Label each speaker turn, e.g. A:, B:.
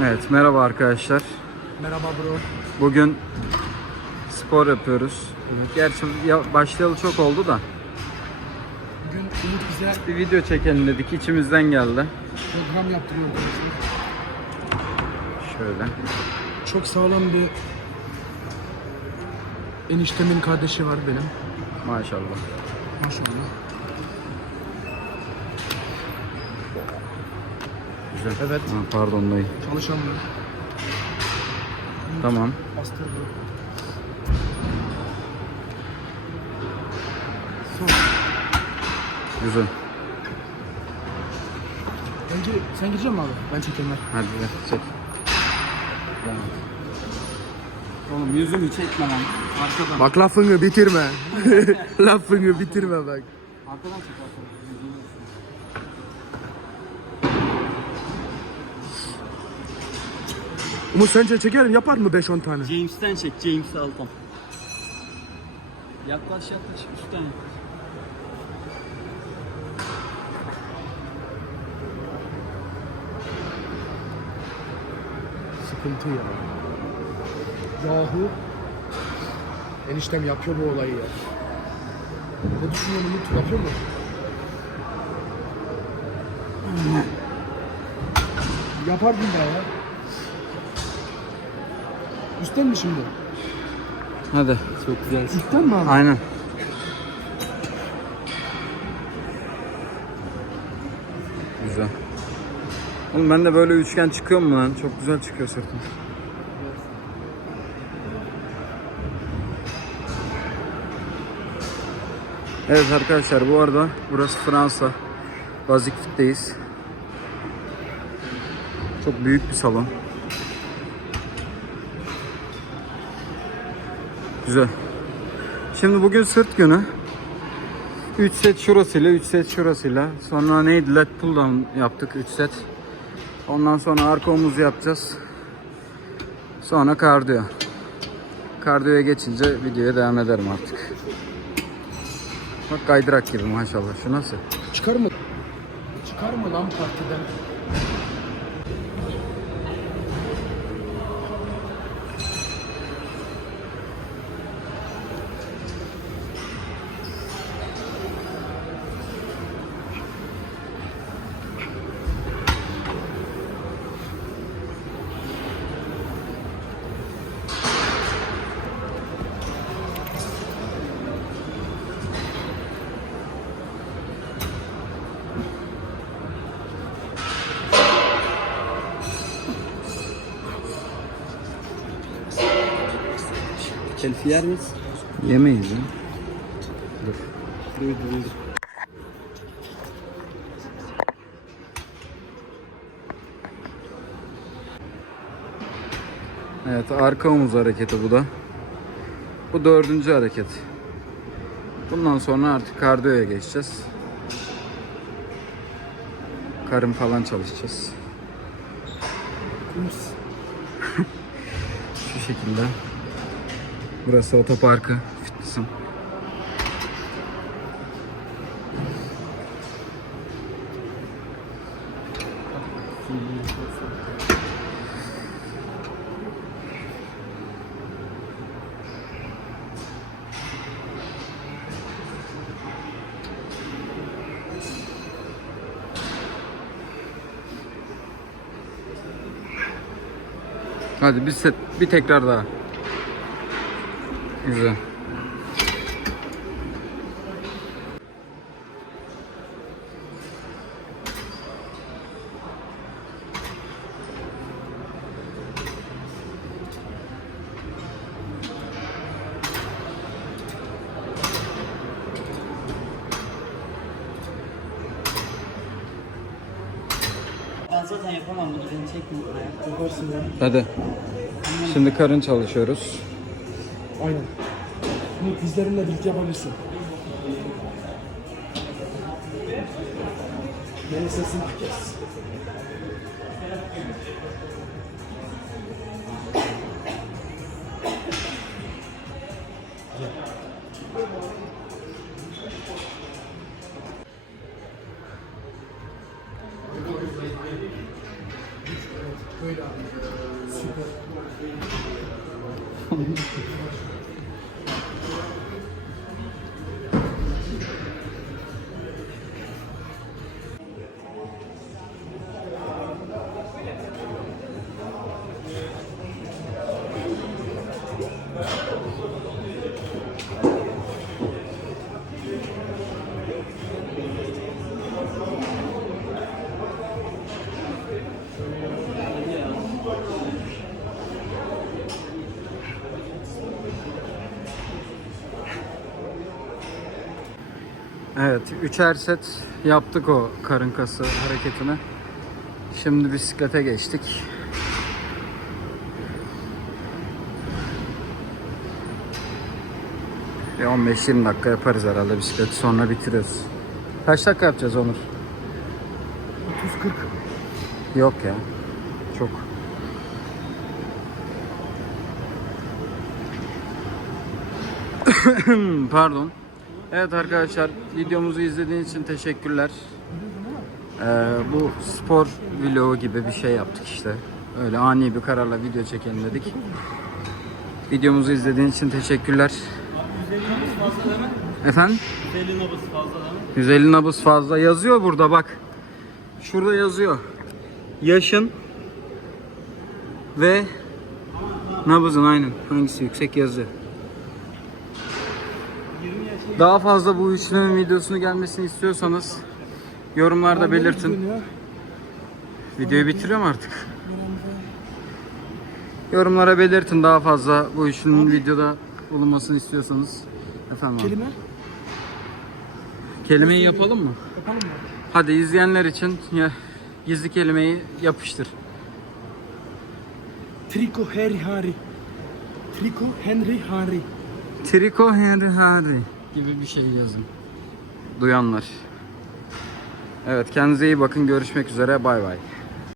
A: Evet merhaba arkadaşlar.
B: Merhaba bro.
A: Bugün spor yapıyoruz. Gerçi ya- başlayalı çok oldu da
B: Bugün Umut bize
A: bir video çekelim dedik içimizden geldi.
B: program yaptırıyor arkadaşlar.
A: Şöyle.
B: Çok sağlam bir eniştemin kardeşi var benim.
A: Maşallah.
B: Maşallah.
A: Güzel.
B: Evet.
A: Ha, pardon dayı.
B: Çalışan mı?
A: Tamam.
B: Bastırdı.
A: Güzel.
B: Ben gir sen girecek misin abi? Ben çekeyim ver.
A: Hadi gel çek. Tamam. Oğlum yüzümü çekme lan. Arkadan.
B: Bak lafını bitirme. lafını bitirme bak.
A: Arkadan çek arkadan.
B: Umut sence çekerim yapar mı 5-10 tane?
C: James'ten çek, James Altan. Yaklaş yaklaş, üstten yaklaş.
B: Sıkıntı ya. Yahu eniştem yapıyor bu olayı ya. Ne düşünüyorsun Umut? Yapıyor mu? Yapardın da ya. Üstten mi şimdi?
A: Hadi.
C: Çok güzel.
B: Üstten mi abi?
A: Aynen. Güzel. Oğlum ben de böyle üçgen çıkıyor mu lan? Çok güzel çıkıyor sırtım. Evet arkadaşlar bu arada burası Fransa. Basic Fit'teyiz. Çok büyük bir salon. Güzel. Şimdi bugün sırt günü. 3 set şurasıyla, 3 set şurasıyla. Sonra neydi? Lat pull down yaptık 3 set. Ondan sonra arka omuz yapacağız. Sonra kardiyo. Kardiyoya geçince videoya devam ederim artık. Bak kaydırak gibi maşallah. Şu nasıl?
B: Çıkar mı? Çıkar mı lan partiden?
C: Selfie yer misin?
A: Yemeyiz ya. Dur.
C: Duydu duydu.
A: Evet arka omuz hareketi bu da. Bu dördüncü hareket. Bundan sonra artık kardiyoya geçeceğiz. Karın falan çalışacağız. Şu şekilde. Burası otoparkı. Fitness'ım. Hadi bir set, bir tekrar daha. Güzel.
C: Ben zaten yapamam bunu, beni.
B: Yaparsın ya.
A: Hadi. Şimdi karın çalışıyoruz.
B: Aynen. Umut dizlerinle birlikte yapabilirsin. Beni sesini kes. Süper.
A: Evet, üçer set yaptık o karın kası hareketini. Şimdi bisiklete geçtik. Bir 15-20 dakika yaparız herhalde bisikleti sonra bitiriyoruz. Kaç dakika yapacağız Onur?
B: 30-40.
A: Yok ya. Çok. Pardon. Evet arkadaşlar videomuzu izlediğiniz için teşekkürler. Ee, bu spor vlogu gibi bir şey yaptık işte. Öyle ani bir kararla video çekelim dedik. Videomuzu izlediğiniz için teşekkürler.
C: 150 nabız fazla değil mi?
A: Efendim?
C: 150 nabız fazla değil mi?
A: 150 nabız fazla yazıyor burada bak. Şurada yazıyor. Yaşın ve nabızın aynen hangisi yüksek yazıyor.
C: 20 yaşa
A: Daha fazla bu üçlemenin videosunu gelmesini istiyorsanız yorumlarda belirtin. Videoyu bitiriyorum artık. Yorumlara belirtin daha fazla bu üçlünün videoda bulunmasını istiyorsanız. Efendim abi.
B: Kelime
A: Kelimeyi yapalım mı?
B: yapalım mı?
A: Hadi izleyenler için ya, gizli kelimeyi yapıştır.
B: Triko Harry Harry. Triko Henry Harry.
A: Triko Henry Harry gibi bir şey yazın. Duyanlar. Evet kendinize iyi bakın. Görüşmek üzere. Bay bay.